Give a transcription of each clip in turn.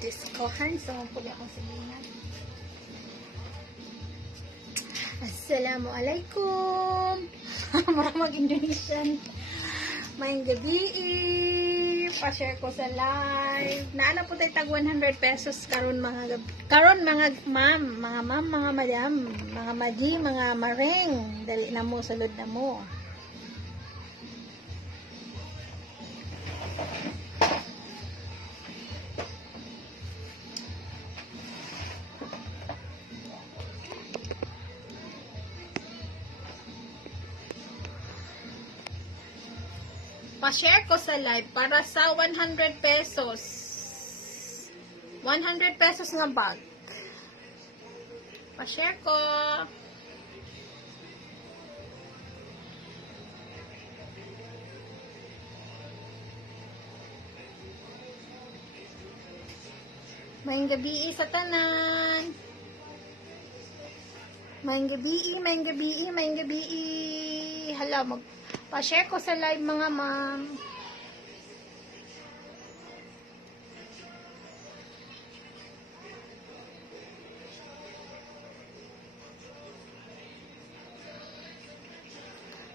Diskohan. So, puli akong sabihin. Assalamualaikum. Mga mag-Indonesian. Mayang gabi. Pa-share ko sa live. Naana po tayo tag 100 pesos karon mga gabi. Karon mga ma'am, mga madam, mga madi, mga mareng. Dali na mo, salud na mo. Pa-share ko sa live para sa 100 pesos. 100 pesos nga bag. Pa-share ko. Mayang gabi sa tanan. Mayang gabi. Hala, pa-share ko sa live mga ma'am.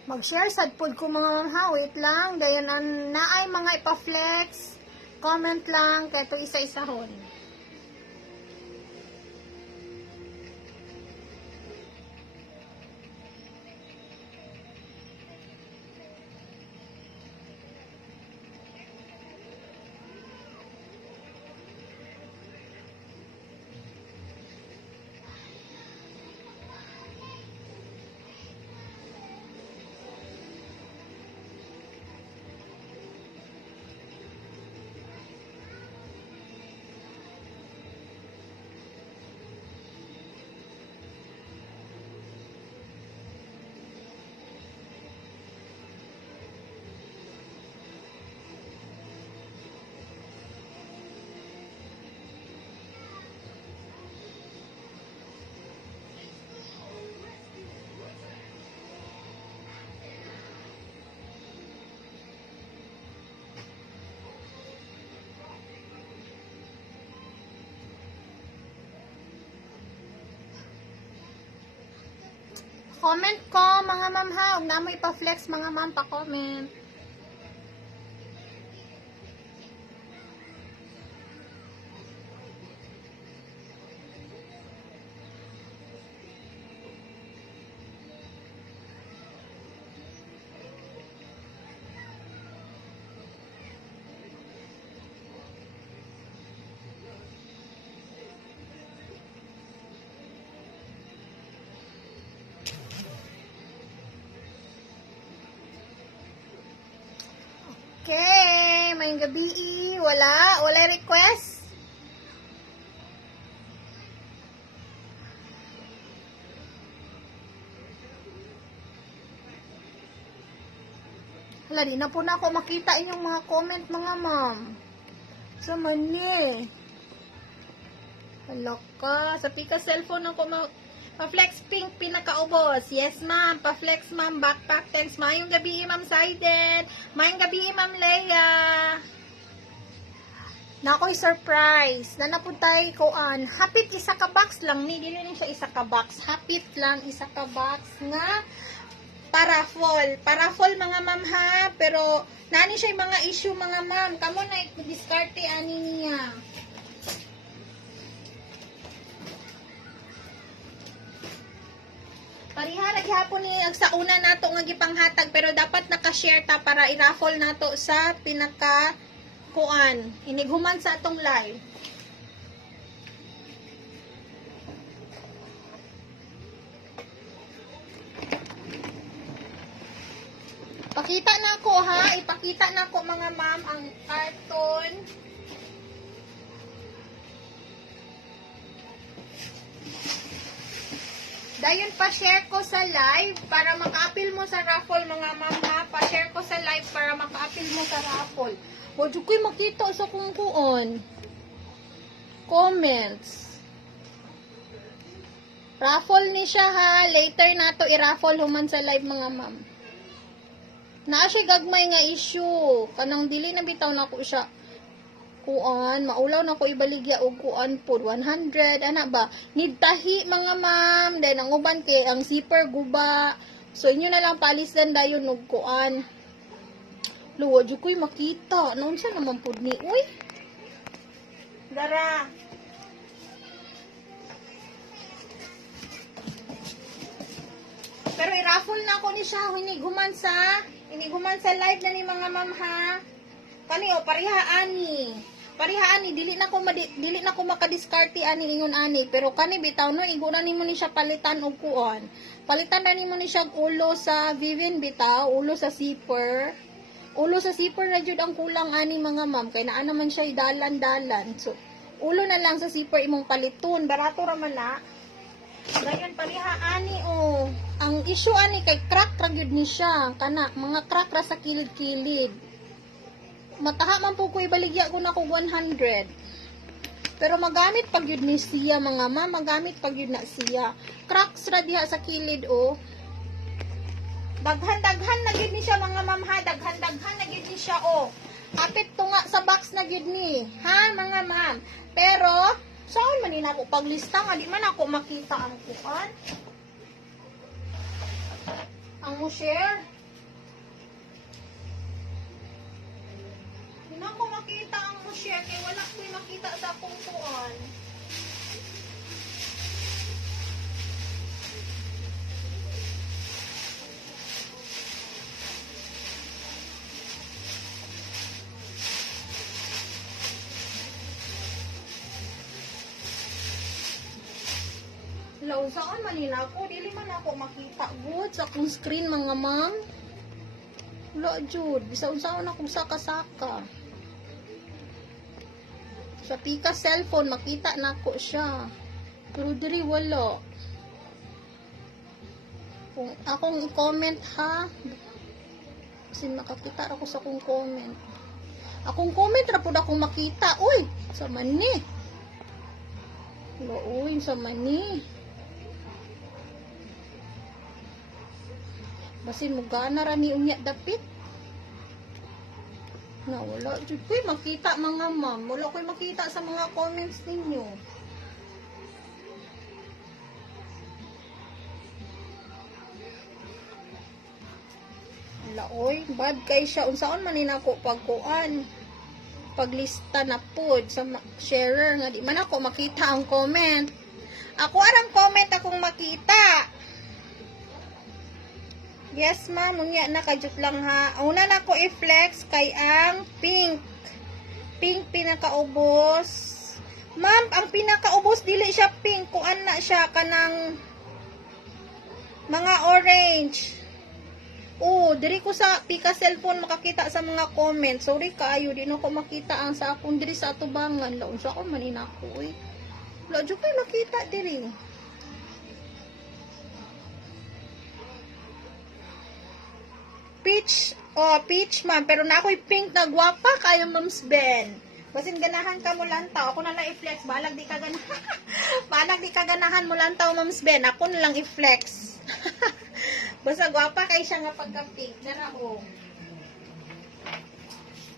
Mag-share sad pod ko mga ma'am ha. Wait lang. Dayon naay mga ipa-flex. Comment lang. Kaya ito isa-isahon. Comment ko, mga ma'am ha. Huwag na mo ipa-flex, mga ma'am, pa-comment. Okay, mayang gabi. Wala request. Hala, di na po na ako makita inyong mga comment mga ma'am. Sa mani. Hala ka, sa pika cellphone ako pa-flex pink pinakaubos. Yes, ma'am. Pa-flex, ma'am. Backpack thanks. Mayong gabi, ma'am Saiden. Mayong gabi, ma'am Leia. Nakoy surprise. Nanapuntay ko hapit isa ka box lang ni. Dili lang siya isa ka box. Hapit lang isa ka box nga paraffol. Paraffol mga ma'am ha. Pero nani siya yung mga issue mga ma'am. Kamo na i-discarte ani niya. Parihara gihapon ni sa una nato nga gipanghatag pero dapat naka-share ta para i-raffle nato sa pinaka kuan. Inighuman sa atong live. Pakita na ko ha, ipakita na ko mga ma'am ang karton. Dayon pa-share ko sa live para maka-appeal mo sa raffle mga ma'am ha. Pa-share ko sa live para maka-appeal mo sa raffle. Wala ko'y makita sa kung kuon. Comments. Raffle ni siya ha. Later na to i-raffle human sa live mga ma'am. Naa siya gagmay nga issue. Kanang dili na bitaw na ko siya kuan, maulaw na ko ibaligya og kuan po 100 ana ba. Need tahi mga ma'am, then ang uban kay ang zipper guba. So inyo na lang palisan dayon og kuan. Luwa jud koy makita. Naon sa naman pud ni uy. Dara. Pero i-raffle na ako ni siya hiniguman sa live na ni mga ma'am ha. Kani o parihaan ni dili na ko makadiskarte ani ingon ani, pero kani bitaw no igo na nimo ni siya palitan og kuan. Palitan na nimo ni siya ulo sa Vivian bitaw, ulo sa zipper. Ulo sa zipper na jud ang kulang ani mga ma'am kay naa naman siya dalan-dalan. So ulo na lang sa zipper imong paliton, barato ra man na. Dayon parihaan ni o. Ang issue ani kay crack ra gyud ni siya, kana mga crack ra sa kilid-kilid. Mataha man po ko ibaligya ko na ko 100. Pero magamit pag yun ni siya mga ma'am, magamit pag yun na siya. Cracks ra diha sa kilid o. Daghan-daghan na gyud ni siya mga ma'am ha, daghan-daghan na gyud ni siya o. Kapit to nga sa box na gyud ni, ha mga ma'am. Pero saan man nina ko paglista nga di man ako makita ang kuan. Ang mo share. Hindi na ko makita ang mo share kaya wala ko makita sa akong kuan. Hello, saan manina ako? Dili man ako makita good sa akong screen mga ma'am. Wala jud, bisaon-saon akong saka-saka. Sa pika cellphone makita na ako siya. Pero diri wala. Kung akong i-comment ha, kasi makakita ako sa akong comment. Akong comment ra pud akong makita. Uy, sa mani. Wala, uy, sa mani. Basin mo gana ra ni unya dapit. Na wala jud koy makita mga ma'am. Wala koy makita sa mga comments ninyo. Wala oy, bad kay siya. Unsaon man ni nako pagkuan. Paglista na pod sa sharer nga di man ako makita ang comment. Ako arang comment akong makita. Yes, ma'am. Unya na kadyot lang ha. Una na ko i-flex kay ang pink. Pink pinakaubos. Ma'am, ang pinakaubos dili siya pink. Kung ana siya kanang mga orange. Oh, diri ko sa pika cellphone makakita sa mga comments. Sorry kaayo, di na ko makita ang sa akong diri sa atubangan. Laon sa ako manin ako eh. Wala jud kay makita diri. Peach, peach ma'am, pero na ako'y pink na gwapa kayo Mams Ben. Basin ganahan ka mo lantaw, ako na lang i-flex, balag di ka ganahan. Balag di ka ganahan mo lantaw Mams Ben, ako na lang i-flex. Basta gwapa kay siya nga pagka-pink, dara o.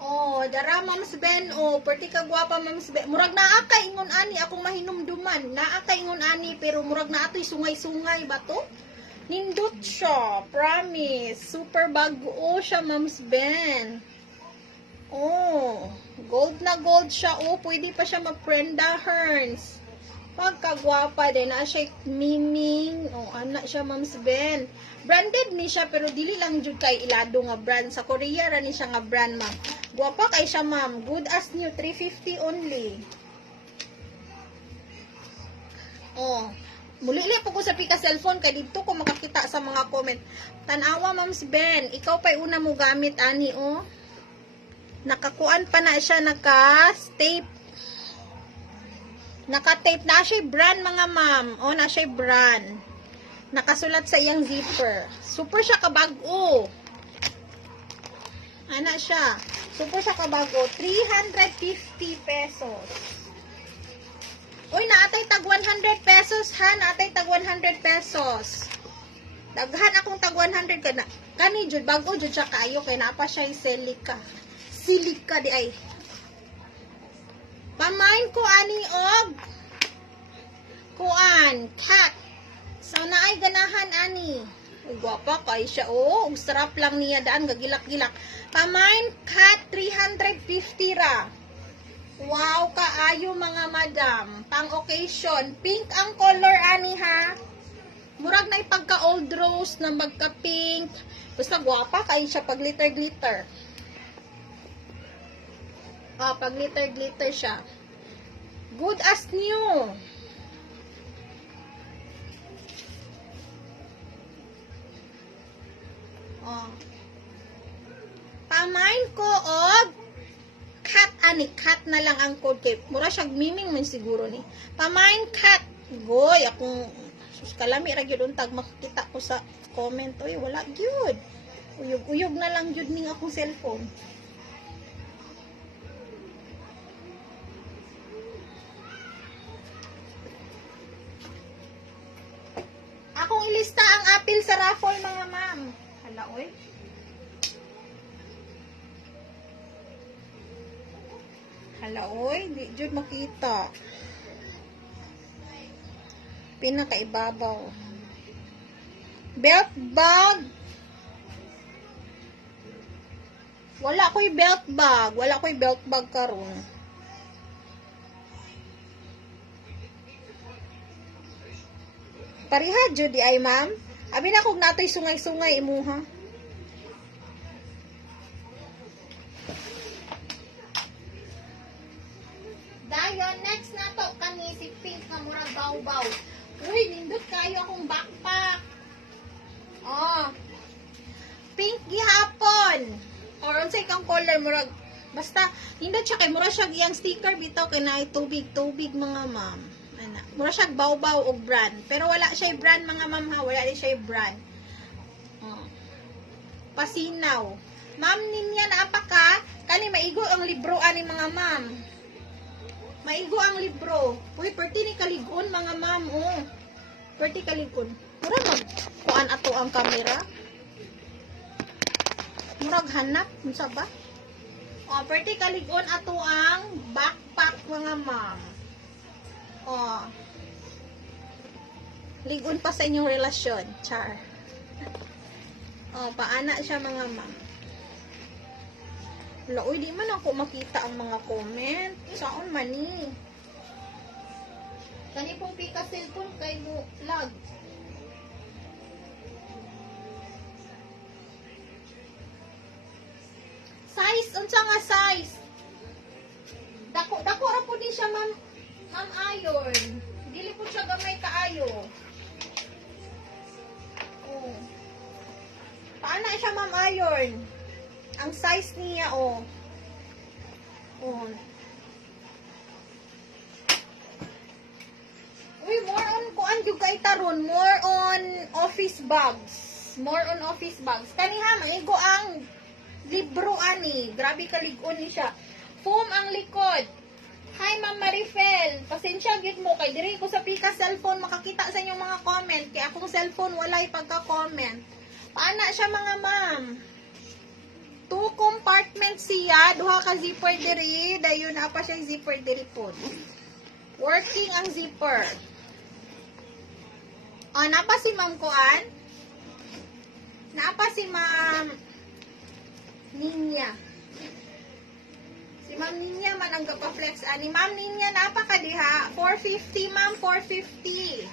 Oh, dara Mams Ben, perti ka gwapa Mams Ben. Murag naa ka ingon ani, akong mahinumduman. Naa ka ingon ani, pero murag na ato'y sungay-sungay ba to? Nindot siya. Promise. Super bago siya, Mams Ben. Oh. Gold na gold siya. Oh, pwede pa siya mag-Prenda Hearns. Pagkagwapa din. Na siya miming. Oh, anak siya, Mams Ben. Branded ni siya, pero dili lang jud kay ilado nga brand. Sa Korea, rani siya nga brand, ma'am. Gwapa kay siya, ma'am. Good as new. 350 only. Oh. Mulili po ko sa pika cellphone kay dito ko makakita sa mga comment. Tanawa Mams Ben, ikaw pa'y una mo gamit ani oh. Nakakuan pa na siya naka-tape. Naka-tape na siya brand mga ma'am. Oh, na siya brand. Nakasulat sa iyang zipper. Super siya kabago. Ana siya. Super siya kabago. 350 pesos. Uy, naatay tag 100 pesos ha. Naatay tag 100 pesos. Daghan akong tag 100 ka na. Kani jud bago jud siya kayo kay napa siya silika. Silika di ay. Pamain ko ani og kuan, cat. So naay ganahan ani. Gwapa kay siya ug sarap lang niya daan gagilak-gilak. Pamain cat 350 ra. Wow, kaayo mga madam. Pang occasion, pink ang color ani ha. Murag na pagka old rose na magka-pink. Basta gwapa kay siya pag glitter-glitter. Pag glitter-glitter siya. Good as new. Pamain ko og cat ani, cat na lang ang code kay mura siyag miming man siguro ni. Pamain cat. Goy, akong sus kalami ra gyud untag makita ko sa comment. Oy, wala gyud. Uyog-uyog na lang gyud ning akong cellphone. Akong ilista ang apple sa raffle mga ma'am. Hala oy. Hala oy, di jud makita. Pinakaibabaw. Belt bag. Wala ko'y belt bag. Wala ko'y belt bag karon. Pariha jud di ay ma'am. Abi na kog natoy sungay-sungay imuha. Dayon next na to kani si pink nga murag baw-baw. Uy, nindot kayo akong backpack. Pink gihapon. Or unsay kang color murag basta nindot siya kay mura siya iyang sticker bitaw kay naay tubig-tubig mga ma'am. Ana, mura siya baw-baw og brand. Pero wala siya brand mga ma'am ha, wala din siya brand. Pasinaw. Ma'am ninya na apa ka? Kani maigo ang libro ani mga ma'am. Maigo ang libro. Uy, perti ni kaligon mga ma'am, oh. Perti kaligon. Mura mag kuan ato ang camera. Murag hanap, unsa ba? Perti kaligon ato ang backpack mga ma'am. Ligon pa sa inyong relasyon, char. Paana siya mga ma'am. Wala, uy, di man ako makita ang mga comment. Saan man ni? Kani pong pika cellphone kay mo lag. Size, unsa nga size? Dako ra po din siya ma'am Ayon. Dili po siya gamay kaayo. Paana siya ma'am Ayon? Ang size niya, Uy, more on, kuan yung kay taron, more on office bags. More on office bags. Kaniha, maigo ang libro, ani. Grabe kaligon ni siya. Foam ang likod. Hi, Ma'am Marifel. Pasensya, git mo. Kay diri ko sa pika cellphone, makakita sa inyong mga comment. Kaya akong cellphone, walay pagka-comment. Paana siya, mga ma'am? 2 compartments siya, duha ka zipper diri, dayon na pa siya zipper diri po. Working ang zipper. Napa si Ma'am Kuan? Napa si Ma'am Ninya. Si Ma'am Ninya man ang gapa-flex ani. Ma'am Ninya napa ka diha? 450 ma'am, 450.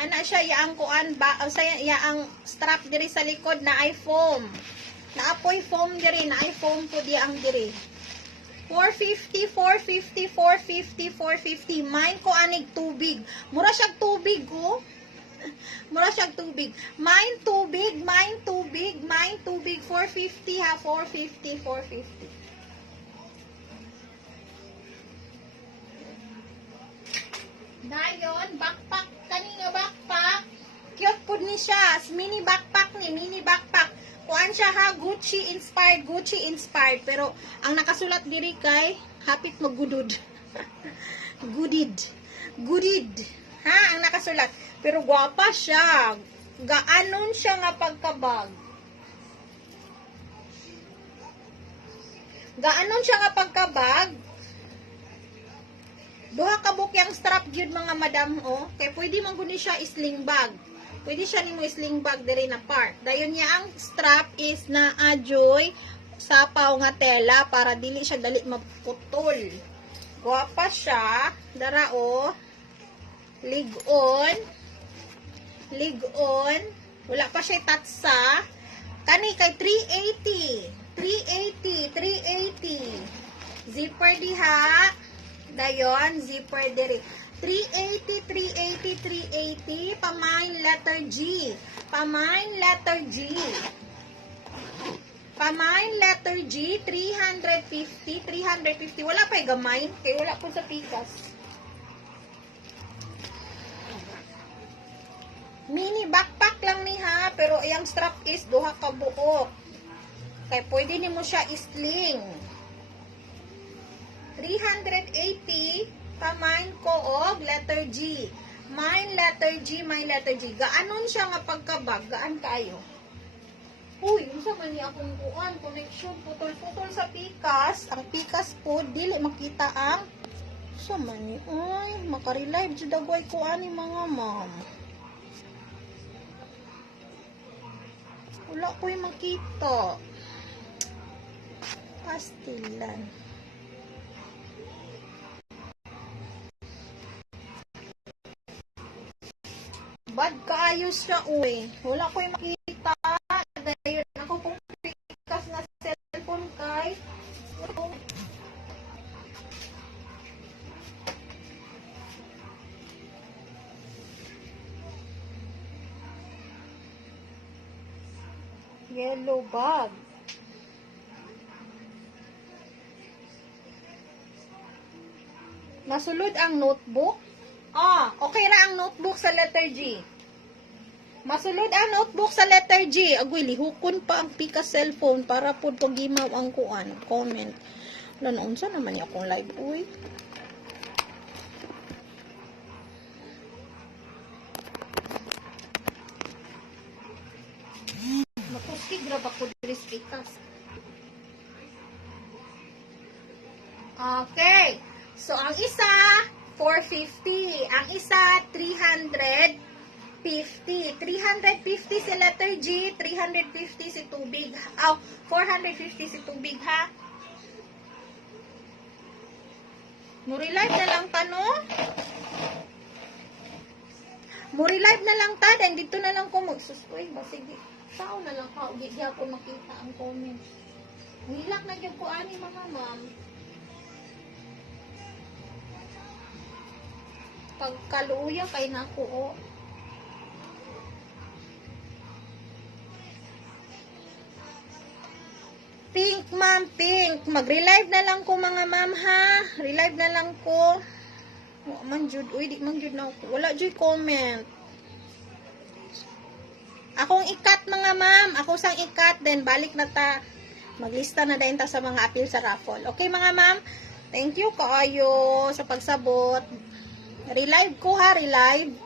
Ana siya yaang kuan ba, yaang strap diri sa likod na ay foam. Naapoy foam diri, na ay foam po di ang diri. 450, 450, 450, 450. Mine ko anig tubig. Mura siyag tubig ko. Mura siyag tubig. Mine tubig, mine tubig, mine tubig. 450 ha, 450, 450. Dayon, backpack. Kanina backpack. Cute po ni siya. Mini backpack ni, mini backpack. Kuan siya ha, Gucci inspired. Pero, ang nakasulat diri kay, hapit magudod. Goodid. Ha, ang nakasulat. Pero, gwapa siya. Gaanon siya nga pagkabag. Gaanon siya nga pagkabag. Duha ka bukyang strap gyud mga madam o. Kay pwede man guni siya sling bag. Pwede siya nimo sling bag diri na part. Dayon niya ang strap is na ajoy sapaw nga tela para dili siya dali maputol. Guwapa siya. Dara o. Lig-on. Lig-on. Wala pa siya tatsa. Kani kay 380. 380. Zipper diha. Dayon, zipper diri. 380. Pamain letter G. Pamain letter G. Pamain letter G. 350. Wala pa'y gamay. Kaya wala po sa pikas. Mini backpack lang ni ha. Pero yung strap is duha ka buok. Kaya pwede nimo siya isling. 380. Pamain ko og letter G. Mine letter G. Gaanon siya nga pagkabag. Gaan kayo. Uy, unsa man ni akong kuan connection putol-putol sa pikas. Ang pikas po dili makita ang unsa man ni uy, makarelive jud dagway kuan ni mga ma'am. Wala ko'y makita. Pastilan. Bad kaayo siya, uy. Wala ko'y makita. Dayon ako kung pikas na cellphone kay. Yellow bag. Nasulod ang notebook. Okay ra ang notebook sa letter G. Masulod ang notebook sa letter G. Agoy, lihukon pa ang pika cellphone para po pagimaw ang kuan. Comment. Unsa naman niya akong live, uy. Mapuski, grab ako diri sa pikas. Okay. So, ang isa, 450. Ang isa, 350. 350 si letter G, 350 si tubig. 450 si tubig, ha? Muri-live na lang ta, no? Muri-live na lang ta, then dito na lang ko magsustoy. Sige, sao na lang ka, hindi ako makita ang comment. Hilak na dyan ko ani, mga ma'am. Pagkaluya kay nako, oh. Pink, ma'am, pink. Mag-relive na lang ko, mga ma'am, ha? Relive na lang ko. Man, jud. Uy, di man, jud na ako. Wala, jud comment. Akong ikat, mga ma'am. Ako sang ikat. Then, balik na ta. Maglista na din ta sa mga appeal sa raffle. Okay, mga ma'am? Thank you kaayo sa pagsabot. Relive ko, ha? Relive.